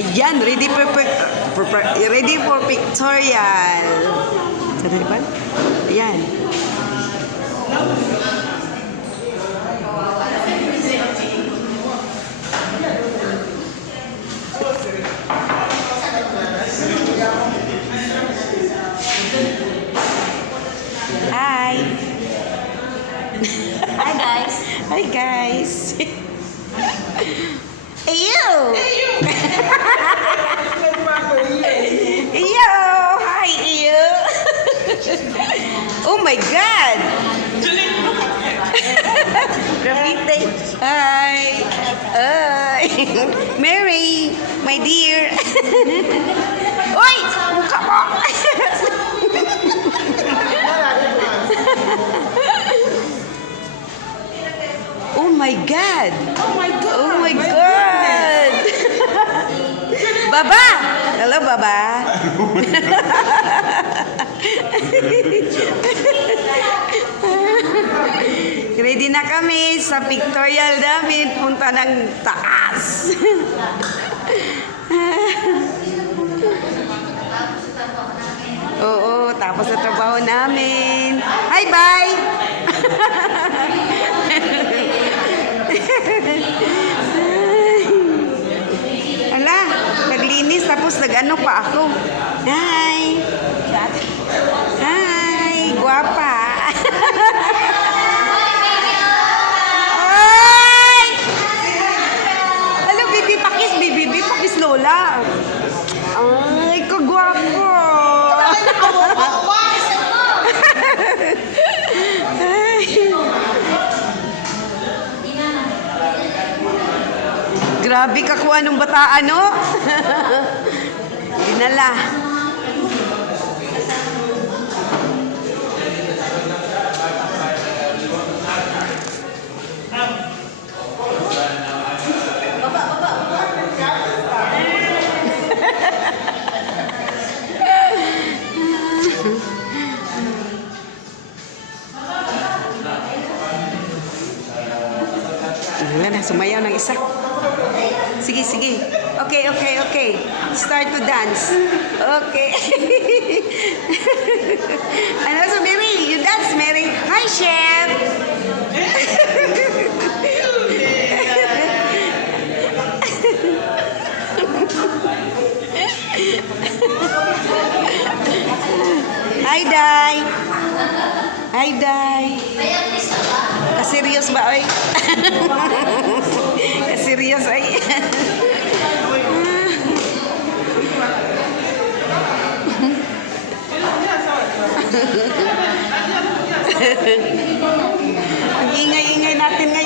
Ayan, ready for pictorial. Sa depan? Ayan. Hi. Hi guys. Hi guys. Ew. Ew. Hi, ew. Oh my God. Graffiti. Hi. Hi. Mary, my dear. Oy, mukha mo. Oh my God. Oh my God. Oh my God. Baba. Hello, Baba. Ready na kami sa pictorial namin. Punta ng taas. Oo, tapos sa trabaho namin. Hi, bye! Ala, naglinis tapos nag-ano pa ako. Hi! Hi! Guwapa! Ay! Hello, bibi pakis Lola. Ay, kagwapo! Grabe ka kung anong bataan, no? Dinala. Wala na, sumayaw ng isa. Sige, sige. Okay. Start to dance. Okay. Ano so, Mary? You dance, Mary. Hi, Chef. Hi, Day. Hi, Day. Kaserius ba, oy? Kaserius, ay. Ang ingay-ingay natin ngayon.